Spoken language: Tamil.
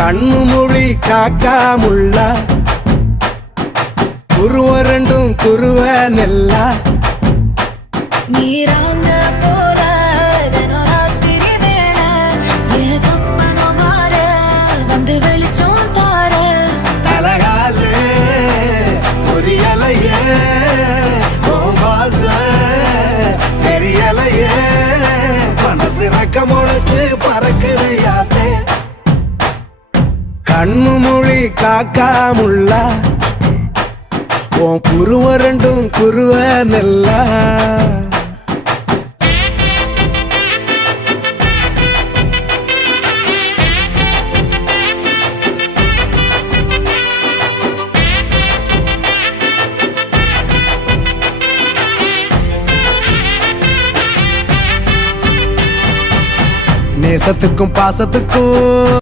கண்ணு மொழி காக்காமுள்ள குருவ ரெண்டும் குருவ நெல்லா நீராங்க போல தினராத்திரி வேண என் சொப்பனம் மாற வந்து வெளிச்சம் தார தலகாலே பொரியலையே வாச பெரியலையே மனசு ரக்க முளைச்சு பறக்குது யாத்தே கண்ணு மொழி காக்காமுள்ள உன் குருவ ரெண்டும் குருவ நெல்லா நேசத்துக்கும் பாசத்துக்கும்